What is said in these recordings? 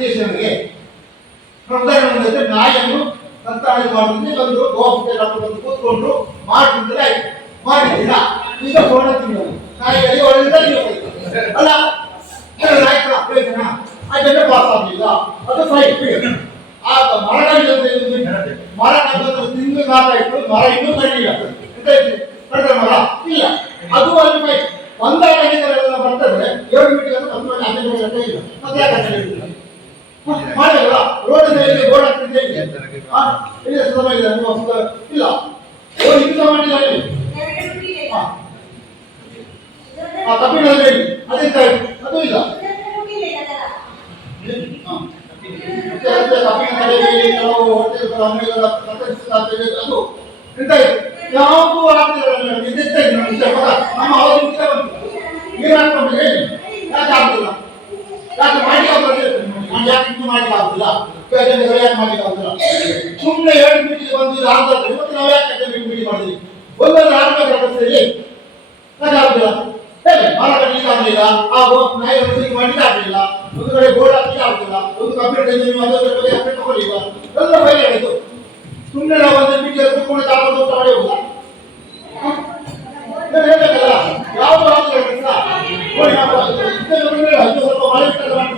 ನಿರ್ದೇಶನಗೆ ಉದಾಹರಣೆ ನಾಯಿಯನ್ನು ಸಂತಾನ ಮಾಡುವಂತೆ ಬಂದು ಗೋಪುರ ಬಂದು ಕೂತ್ಕೊಂಡು ಮಾಡಿದ್ರೆ ಆಯ್ತು. ಮಾಡಿದಿಲ್ಲ ಈಗ ಕೋಣ ತಿನ್ನೋದು. ನಾಯಿಗಳಿಗೆ ಒಳ್ಳೆದಾಗಿ ಅಲ್ಲ ನಾಯಕರ ಪ್ರಯೋಜನ? ಜನ ಪಾಸ್ ಆಗಲಿಲ್ಲ ಅದು ಫೈಟ್ ಆಗ ಮರಣ ಮರಣ ತಿಂದು ಮರ ಇನ್ನೂ ಕಡಿಲಿಲ್ಲ ಎಂತ ಇದೆ? ಕಡಿದ ಮರ? ಇಲ್ಲ. ಅದು ಅಲ್ಲಿ ಎಲ್ಲ ಬರ್ತದೆ ಏಳು ಮೀಟರ್ ಅಂತ ಒಂದು ಗಂಟೆ ಇಲ್ಲ ಮತ್ತೆ ಯಾಕೆ? ಮಾಡಲ್ಲ. ರೋಡ್ ಮೇಲೆ ಬೋರ್ಡ್ ಹಾಕ್ತಿದ್ದೆ ಇದೆ ಇಲ್ಲ ಸುಲಭ ಇಲ್ಲ ನೀವು ಸುಲಭ ಇಲ್ಲ. ರೋಡ್ ಇದು ಮಾಡಿಲ್ಲ ಆ. ಕಬ್ಬಿಣದ ಬೇಡಿ ಅದೆಂತ ಆಯ್ತು? ಅದು ಇಲ್ಲ. ಹಾ. ಮತ್ತೆ ನಾವು ಹೋಟೆಲ್ಗಳ ಅಂಗಡಿಗಳ ಪ್ರಕಟಿಸಿದ ಅದು ಎಂತ ಆಯ್ತು? ಯಾವುದು ಆಗ್ತಿಲ್ಲ ನನಗೆ ಇದೆಂತ ಇದೆ ನೋಡಿ ನಮ್ಮ ಅವಧಿ ಬಂತು ನೀರು ಹಾಕೊಂಡು ಹೇಳಿ. ಯಾಕೆ ಆಗ್ತಿಲ್ಲ? ಯಾಕೆ ಮಾಡಿ ನಾನು ಯಾಕೆ ಇದು ಆಗುದಿಲ್ಲ ಯೋಜನೆಗಳು ಯಾಕೆ ಮಾಡಲಿಕ್ಕಾಗುತ್ತಿಲ್ಲ ಸುಮ್ಮನೆ ಎರಡು ಬಿಟ್ಟಿಗೆ ಬಂದು ಆಗ್ತದೆ ಮತ್ತೆ ನಾವು ಯಾಕೆ ಮೀಟಿಂಗ್ ಮಾಡಿದ್ವಿ ಒಂದೊಂದು ಆಗ್ಬೇಕು ರಸ್ತೆಯಲ್ಲಿ ಯಾಕೆ ಆಗುದಿಲ್ಲ ಹೇಳಿ ಮರ ಕಟ್ಟಲಿಕ್ಕೆ ಆಗಲಿಲ್ಲ ಆ ನಾಯಿ ಮಾಡ್ಲಿಕ್ಕೆ ಆಗಲಿಲ್ಲ ಒಂದು ಕಡೆ ಬೋರ್ಡ್ ಹಾಕ್ಲಿಕ್ಕೆ ಆಗುದಿಲ್ಲ ಒಂದು ಕಂಪ್ಯೂಟರ್ ಇಂಜಿನಿಯರ್ ಅದರ ಬಗ್ಗೆ ಎಲ್ಲ ಫೈಲ್ ಸುಮ್ಮನೆ ನಾವು ಒಂದು ಮೀಟಿಂಗ್ ಕುತ್ಕೊಂಡು ಸ್ವಲ್ಪ ಮಳೆ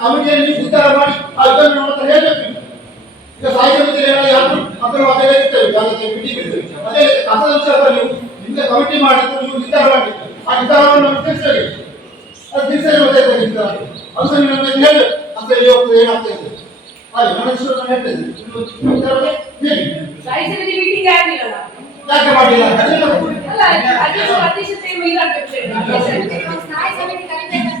ಕಮಿಟಿಯಲ್ಲಿ ನೀವು ಉದ್ಧಾರ ಮಾಡಿ ಆ ಇದನ್ನು ನಮ್ಮ ಹತ್ರ ಹೇಳ್ಬೇಕು ನೀವು. ಈಗ ಸಾಹಿತ್ಯ ಮಿತಿಯಲ್ಲಿ ಯಾರು ಮಕ್ಕಳು ಅದೆಲ್ಲ ಇರ್ತೇವೆ ಜಾಗಕ್ಕೆ ಬಿಡಿ ಬಿಡ್ತೇವೆ ಅದೇ ರೀತಿ ಕಸದ ವಿಚಾರದಲ್ಲಿ ನೀವು ನಿಮ್ಗೆ ಕಮಿಟಿ ಮಾಡಿದ್ದು ನೀವು ನಿರ್ಧಾರ ಮಾಡಿ ಆ ನಿರ್ಧಾರವನ್ನು ನಮ್ಗೆ ತಿಳಿಸಬೇಕು ಅದು ತಿಳಿಸಲಿ ಮತ್ತೆ ಅದು ನಿರ್ಧಾರ ಅದು ಸಹ ನೀವು ನಮಗೆ ಹೇಳಿ ಅಂತ ಇಲ್ಲಿ ಹೋಗ್ತದೆ ಏನಾಗ್ತಾ ಇದೆ ಹಾಗೆ ನನ್ನ ಹೆಸರು ನಾನು ಹೇಳ್ತೇನೆ ನೀವು ನಿರ್ಧಾರವೇ ಹೇಳಿ ಸಾಯಿಸಲಿಕ್ಕೆ ಮೀಟಿಂಗ್ ಆಗಿರಲ್ಲ ಯಾಕೆ ಮಾಡಿಲ್ಲ ಅಲ್ಲ ಅಧ್ಯಕ್ಷ ಅಧ್ಯಕ್ಷತೆ ಇದಾಗಬೇಕು ಸ್ಥಾಯಿ ಸಮಿತಿ ಕರಿಬೇಕಂತ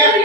ಜಾತಿ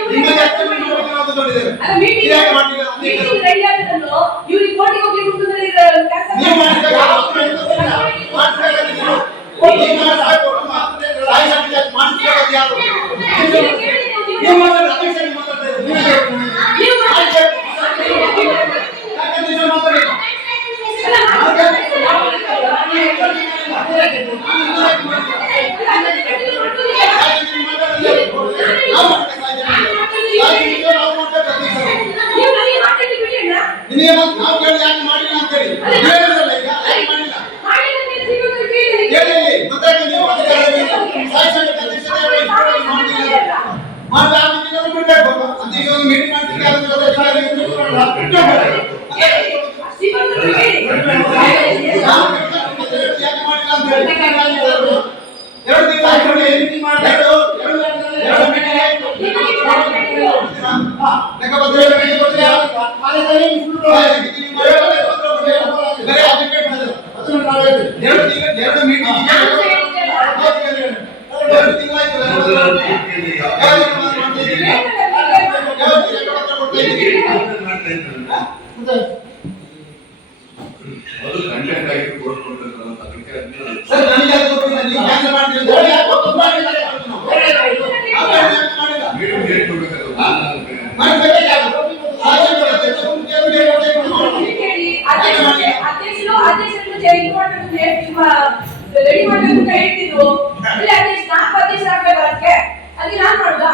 ಇದು ಮಾಡಬೇಕು ರೆಡಿ ಮಾಡಬೇಕು ಅಂತ ಹೇಳ್ತಿದ್ರು. ಇಲ್ಲಿ ಅಧ್ಯಕ್ಷ ನಾಲ್ಕು ಅಧ್ಯಕ್ಷ ಆಗ್ಬೇಕು ಅದಕ್ಕೆ. ಅದಕ್ಕೆ ನಾನ್ ಮಾಡುದಾ.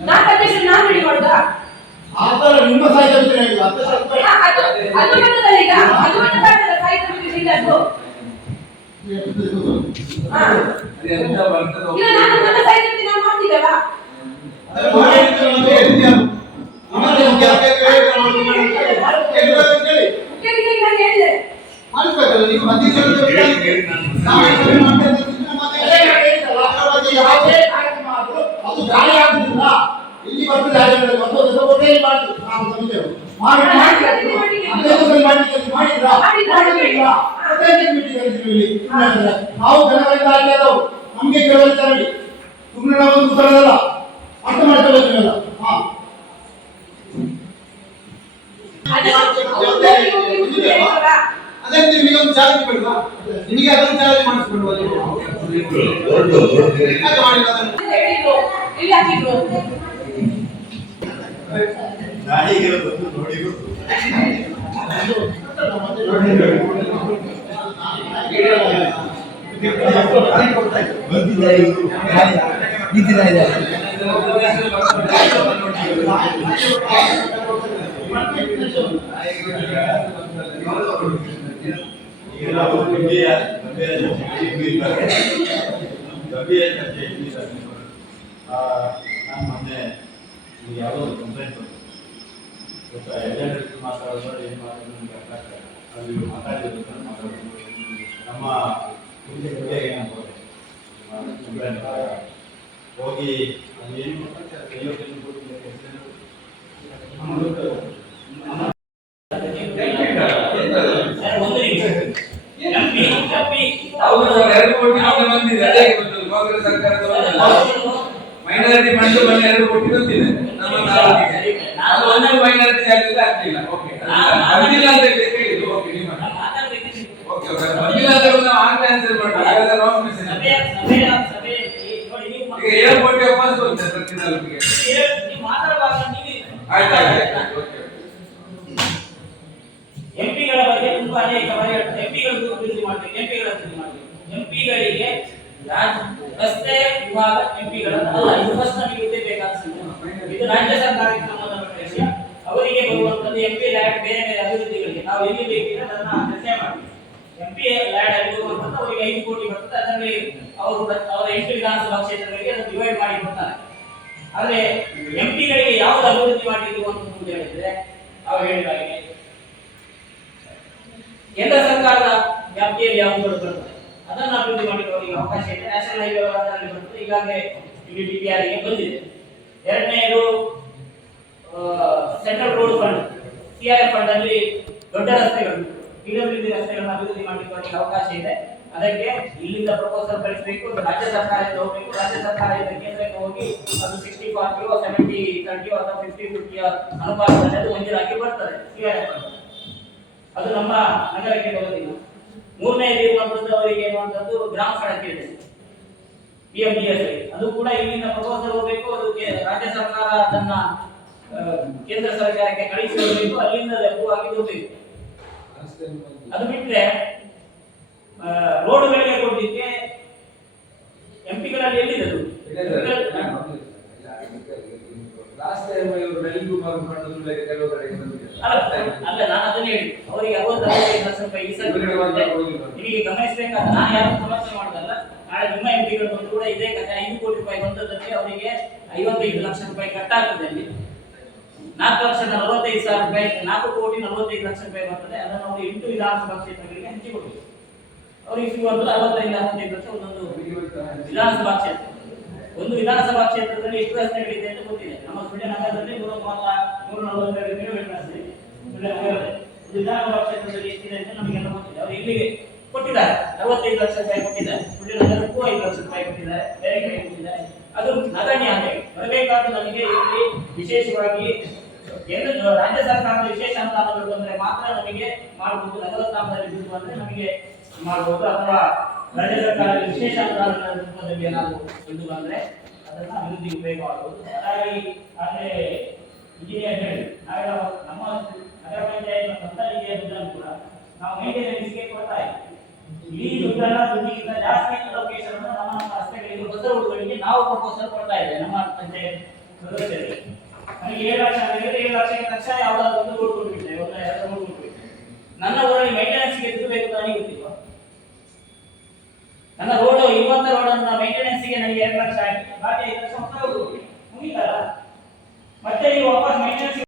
ನಾಲ್ಕು ಅಧ್ಯಕ್ಷರು ನಾನ್ ರೆಡಿ ಮಾಡುದಾ. ಆ ಥರ ನಿಮ್ಮ ಸಾಹಿತ್ಯ ಮಿತ್ರ ಹೇಳಿಲ್ಲ ಅದು ಅದು ಮಟ್ಟದಲ್ಲಿ ಈಗ. ಅದು ಮಟ್ಟದಲ್ಲಿ ಸಾಹಿತ್ಯ ಸಮಿತಿ ಇಲ್ಲ ಅದು. ಹಾ. ಇಲ್ಲ ನಾನು ನನ್ನ ಸಾಹಿತ್ಯ ಸಮಿತಿ ನಾನು ಮಾಡ್ತಿದ್ದಲ್ಲ. ಅಂತ. ಯಾಕೆ ಹೇಳಿದ್ರೆ ನಾವು ಕೇಳಿ ಕೇಳಿ. ಮುಖ್ಯರಿಗೆ ನಾನು ಹೇಳಿದೆ ಮಾಡ್ಬೇಕಲ್ಲ ನೀವು ಅಧ್ಯಕ್ಷರು ಹೇಳಿ, ಹೇಳಿ ನಾನು ನಾವು ಹೆಸರು ಮಾಡ್ತಾ ಇದ್ದೀವಿ, ನಮ್ಮ ಅದೇ ಮಾತಿಗೆ ನಾನು ಹೇಳಿದ್ದಲ್ಲ, ಅದರ ಬಗ್ಗೆ ಯಾವುದೇ ಕಾರ್ಯಕ್ರಮ ಆದ್ರೂ ಅದು ಗಾಳಿ ಆಗುದಿಲ್ಲ ಇಲ್ಲಿ ಬರ್ತದೆ ಹಾಗೆ ಒಂದು ದಿವಸ ಒಟ್ಟೇ ಮಾಡ್ತೀವಿ ನಾವು ಸಮಿತಿಯವರು ಮಾಡಿ ಅಲ್ಲಿ ಮಾಡಿದ್ರಾ ಮಾಡಿಲ್ಲ ನಾವು ಜನಗಳಿಂದ ಆಯ್ಕೆ ಆದವು ನಮ್ಗೆ ಕೇಳಲು ತರಲಿ ಸುಮ್ಮನೆ ನಾವು ಒಂದು ತರದಲ್ಲ ಅರ್ಥ ಮಾಡ್ಕೊಳ್ಳೋದು ನೀವೆಲ್ಲ ಹಾ ಅದೇ ನಿಮಗೆ ಒಂದು ಚಾಲೆಂಜ್ ಬೇಡವಾ ನಿಮಗೆ ಅದನ್ನು ಚಾಲೆಂಜ್ ಮಾಡಿಸ್ಬಿಡುವ ನೀವು ದೊಡ್ಡ ದೊಡ್ಡ ಯಾಕೆ ಮಾಡಿಲ್ಲ ಅದನ್ನು ಹೇಳಿದ್ರು ಇಲ್ಲಿ ಹಾಕಿದ್ರು ನಾಯಿಗೆ ಬಂದು ನೋಡಿ ಗೊತ್ತು ನಾನು ಮೊನ್ನೆ ಈಗ ಒಂದು ಕಂಪ್ಲೇಂಟ್ ಬಂತು ಗೊತ್ತಾ ಎಲ್ಲರಿಗೂ ಮಾತಾಡೋದು ಏನು ಮಾತಾಡೋದು ನನಗೆ ಅರ್ಥ ಆಗ್ತಾ ಇಲ್ಲ ಅದು ಇವ್ರು ಮಾತಾಡಿದ್ರು ಅಂತ ಮಾತಾಡೋದು ನಮ್ಮ ಮುಂದೆ ಏನಾಗ್ಬೋದು ಕಂಪ್ಲೇಂಟ್ ಹೋಗಿ ಅಲ್ಲಿ ಏನು ಐವತ್ತು ಕೊಟ್ಟಿಲ್ಲ ಹೆಸರು ನಮ್ಮ ಹುಡುಗ- ನಮ್ಮ ಎರಡು ಕೋಟಿ ಮೊನ್ನೆ ಬಂದಿದೆ ಅದೇ ಗೊತ್ತಲ್ಲ ಕಾಂಗ್ರೆಸ್ ಸರ್ಕಾರದ ಮೈನಾರಿಟಿ ಫಂಡ್ ಮೊನ್ನೆ ಎರಡು ಕೋಟಿ ಬಂದಿದೆ ನಮ್ಮ ತಾಲೂಕಿಗೆ ಅದು ಒಂದು ಮೈನಾರಿಟಿ ಆಗಲಿಲ್ಲ ಆಗ್ಲಿಲ್ಲ ಓಕೆ ಬಂದಿಲ್ಲ ಅಂತ ಹೇಳಿ ಕೇಳಿದ್ದು ಓಕೆ ನಿಮ್ಮ ಓಕೆ ಓಕೆ ಬಂದಿಲ್ಲ ಅಂತ ಹೇಳಿ ನಾವು ಆಗ್ಲೇ ಆನ್ಸರ್ ಮಾಡ್ತೀವಿ ಹಾಗಾದ್ರೆ ರಾಂಗ್ ಮೆಸೇಜ್ ಈಗ ಏಳು ಕೋಟಿ ವಾಪಸ್ ಬರುತ್ತೆ ಪ್ರತಿ ತಾಲೂಕಿಗೆ ಆಯ್ತು ಆಯ್ತು ಆಯ್ತು ಓಕೆ ಎಂಪಿಗಳ ಬಗ್ಗೆ ತುಂಬಾ ಅನೇಕ ಎಂಪಿಗಳು ಅಭಿವೃದ್ಧಿ ಮಾಡಬೇಕು ಎಂಪಿಗಳ ಅಭಿವೃದ್ಧಿ ಮಾಡಬೇಕು ಎಂಪಿಗಳಿಗೆ ರಸ್ತೆ ವಿಭಾಗ ಇದು ರಾಜ್ಯ ಸರ್ಕಾರಕ್ಕೆ ಸಂಬಂಧಪಟ್ಟ ವಿಷಯ ಅವರಿಗೆ ಬರುವಂತದ್ದು ಎಂಪಿ ಲ್ಯಾಡ್ ಬೇರೆ ಬೇರೆ ಅಭಿವೃದ್ಧಿಗಳಿಗೆ ನಾವು ಎಲ್ಲಿ ಬೇಕಿದ್ರೆ ಅದನ್ನ ಚರ್ಚೆ ಮಾಡ್ತೀವಿ. ಎಂಪಿ ಲ್ಯಾಡ್ ಅಲ್ಲಿ ಬರುವಂತದ್ದು ಅವರಿಗೆ ಐದು ಕೋಟಿ ಬರ್ತದೆ, ಅದರಲ್ಲಿ ಅವರು ಅವರ ಎಂಟು ವಿಧಾನಸಭಾ ಕ್ಷೇತ್ರಗಳಿಗೆ ಅದನ್ನು ಡಿವೈಡ್ ಮಾಡಿ ಕೊಡ್ತಾರೆ. ಆದ್ರೆ ಎಂಪಿಗಳಿಗೆ ಯಾವ್ದು ಅಭಿವೃದ್ಧಿ ಮಾಡಿದ್ರು ಅಂತ ಹೇಳಿದ್ರೆ ಅವ್ರು ಹೇಳಿದ ಹಾಗೆ ಕೇಂದ್ರ ಸರ್ಕಾರದ ವ್ಯಾಪ್ತಿಯಲ್ಲಿ ಯಾವುದು ಬರ್ತದೆ ಅದನ್ನು ಅಭಿವೃದ್ಧಿ ಮಾಡಿಕೊಳ್ಳುವವರಿಗೆ ಅವಕಾಶ ಇದೆ. ನ್ಯಾಷನಲ್ ಹೈವೇ ವ್ಯವಹಾರದಲ್ಲಿ ಬರ್ತದೆ ಈಗಾಗಲೇ ಇಲ್ಲಿ ಆರ್ಗೆ ಬಂದಿದೆ. ಎರಡನೆಯದು central road fund C R F fund ಅಲ್ಲಿ ದೊಡ್ಡ ರಸ್ತೆಗಳು, ಪಿಡಬ್ಲ್ಯೂಡಿ ರಸ್ತೆಗಳನ್ನು ಅಭಿವೃದ್ಧಿ ಮಾಡಿಕೊಳ್ಳಲು ಅವಕಾಶ ಇದೆ. ಅದಕ್ಕೆ ಇಲ್ಲಿಂದ ಪ್ರಪೋಸಲ್ ಕಳಿಸಬೇಕು ರಾಜ್ಯ ಸರ್ಕಾರದಿಂದ ಹೋಗಬೇಕು. ರಾಜ್ಯ ಸರ್ಕಾರದಿಂದ ಕೇಂದ್ರಕ್ಕೆ ಹೋಗಿ ಅದು ಸಿಕ್ಸ್ಟಿ ಫಾರ್ಟಿಯೋ ಸೆವೆಂಟಿ ತರ್ಟಿಯೋ ಅಥವಾ ಫಿಫ್ಟಿ ಫಿಫ್ಟಿಯ ಅನುಪಾತದಲ್ಲಿ ಅದು ಮಂಜೂರಾಗಿ ಬರ್ತದೆ ಸಿಆರ್ಎಫ್ ಫಂಡ್ ಅದು ನಮ್ಮ ನಗರಕ್ಕೆ ಬರೋದಿಲ್ಲ ಮೂರನೇದು ಇರುವಂತದ್ದು ಅವರಿಗೆ ಇರುವಂತದ್ದು ಗ್ರಾಮ ಸಡಕ್ ಇದೆ ಪಿಎಂಡಿಎಸ್ ಅದು ಕೂಡ ಇಲ್ಲಿಂದ ಪ್ರಪೋಸಲ್ ಹೋಗಬೇಕು ಅದು ರಾಜ್ಯ ಸರ್ಕಾರ ಅದನ್ನ ಕೇಂದ್ರ ಸರ್ಕಾರಕ್ಕೆ ಕಳಿಸಬೇಕು ಅಲ್ಲಿಂದ ಲಘು ಆಗಿ ಹೋಗಬೇಕು. ಅದು ಬಿಟ್ರೆ ರೋಡ್ಗಳಿಗೆ ಕೊಡ್ಲಿಕ್ಕೆ ಎಂಪಿಗಳಲ್ಲಿ ಎಲ್ಲಿದೆ ಅದು? ಲಾಸ್ಟ್ ಟೈಮ್ ಇವರು ರೈಲು ಕಂಡು ಅಲ್ಲ ನಾನು ಅದನ್ನ ಹೇಳಿ ಅವರಿಗೆ ಅವತ್ತು ರೂಪಾಯಿ ಈ ಸಲ ನಿಮಗೆ ಗಮನಿಸಬೇಕಾದ ನಾನು ಯಾರು ಸಮಸ್ಯೆ ಮಾಡೋದಲ್ಲ. ನಾಳೆ ನಿಮ್ಮ ಎಂಪಿಗಳು ಬಂದು ಕೂಡ ಇದೇ ಕಥೆ ಐದು ಕೋಟಿ ರೂಪಾಯಿ ಅವರಿಗೆ ಐವತ್ತೈದು ಲಕ್ಷ ರೂಪಾಯಿ ಕಟ್ಟಾಗ್ತದೆ ಅಲ್ಲಿ. ನಾಲ್ಕು ಲಕ್ಷ ನಲವತ್ತೈದು ಸಾವಿರ ರೂಪಾಯಿ ನಾಲ್ಕು ಕೋಟಿ ನಲವತ್ತೈದು ಲಕ್ಷ ರೂಪಾಯಿ ಬರ್ತದೆ. ಅದನ್ನು ಅವರು ಎಂಟು ವಿಧಾನಸಭಾ ಕ್ಷೇತ್ರಗಳಿಗೆ ಹಂಚಿಕೊಡ್ಬೇಕು ಅವರಿಗೆ ಸಿಗುವಂಥದ್ದು ಅರವತ್ತೈದು ಅರವತ್ತೈದು ಲಕ್ಷ ಒಂದೊಂದು ವಿಧಾನಸಭಾ ಕ್ಷೇತ್ರ. ಒಂದು ವಿಧಾನಸಭಾ ಕ್ಷೇತ್ರದಲ್ಲಿ ಎಷ್ಟು ರಸ್ತೆಗಳಿದೆ ಅಂತ ಗೊತ್ತಿದೆ. ನಮ್ಮ ಸುಳ್ಯ ನಗರದಲ್ಲಿ ನೂರ ಮೂವತ್ತ ನೂರ ನಲವತ್ತೆರಡು ಕಿಲೋಮೀಟರ್ ರಸ್ತೆ ವಿಧಾನಸಭಾ ಕ್ಷೇತ್ರದಲ್ಲಿ ಎಷ್ಟಿದೆ ಅಂತ ನಮಗೆಲ್ಲ ಗೊತ್ತಿದೆ. ಅವ್ರು ಇಲ್ಲಿಗೆ ಕೊಟ್ಟಿದ್ದಾರೆ. ಅರವತ್ತೈದು ಲಕ್ಷ ರೂಪಾಯಿ ಕೊಟ್ಟಿದ್ದಾರೆ. ಸುಳ್ಯ ನಗರಕ್ಕೂ ಐದು ಲಕ್ಷ ರೂಪಾಯಿ ಕೊಟ್ಟಿದ್ದಾರೆ. ಬೇರೆ ಕಡೆ ಕೊಟ್ಟಿದ್ದಾರೆ. ಅದು ನಗಣ್ಯ ಅಂತ ಬರಬೇಕಾದ ನಮಗೆ ಇಲ್ಲಿ ವಿಶೇಷವಾಗಿ ಏನು ರಾಜ್ಯ ಸರ್ಕಾರದ ವಿಶೇಷ ಅನುದಾನಗಳು ಬಂದ್ರೆ ಮಾತ್ರ ನಮಗೆ ಮಾಡಬಹುದು ನಗರ ಸ್ಥಾನದಲ್ಲಿ ಬಂದ್ರೆ ನಮಗೆ ಮಾಡಬಹುದು ಅಥವಾ ವಿಶೇಷ ಅನುದಾನಗಳ ರೂಪದಲ್ಲಿ ಏನಾದರೂ ಕಂಡು ಬಂದರೆ ಅದನ್ನ ಅಭಿವೃದ್ಧಿ ಉಪಯೋಗ ಮಾಡಬಹುದು ಹಾಗಾಗಿ ಆದ್ರೆ ಇಂಜಿನಿಯರ್ ಹೇಳಿ ನಾವು ನಮ್ಮ ನಗರ ಪಂಚಾಯತ್ ಸ್ವಂತ ಕೂಡ ನಾವು ಮೇಂಟೆನೆನ್ಸ್ಗೆ ಕೊಡ್ತಾ ಇದ್ದೀವಿ. ಈ ದುಡ್ಡನ್ನ ದುಡ್ಡಿಗಿಂತ ಜಾಸ್ತಿ ಲೊಕೇಶನ್ ನಮ್ಮ ರಸ್ತೆಗಳಿಗೆ ಹೊಸ ನಾವು ಪ್ರಪೋಸಲ್ ಕೊಡ್ತಾ ಇದ್ದೇವೆ, ನಮ್ಮ ಪಂಚಾಯತ್ ಸದಸ್ಯರಿಗೆ. ನನಗೆ ಏಳು ಲಕ್ಷ ಏಳು ಲಕ್ಷಕ್ಕೆ ತಕ್ಷಣ ಯಾವುದಾದ್ರು ಒಂದು ರೋಡ್ ಕೊಟ್ಬಿಟ್ಟೆ ಒಂದು ಎರಡು ನನ್ನ ಊರಲ್ಲಿ ಮೇಂಟೆನೆನ್ಸ್ಗೆ ಎಷ್ಟು ಬೇಕು ನನಗೆ ಗೊತ್ತಿಲ್ವಾ? ನನ್ನ ರೋಡ್ ಇವತ್ತ ಮೇಂಟೆನೆನ್ಸ್ಗೆ ನನಗೆ ಎರಡು ಲಕ್ಷ ಆಗಿದೆ ಬಾಕಿ ಐದು ಲಕ್ಷ ಮುಗಿತಲ್ಲ? ಮತ್ತೆ ನೀವು ವಾಪಸ್ ಮೇಂಟೆನೆನ್ಸ್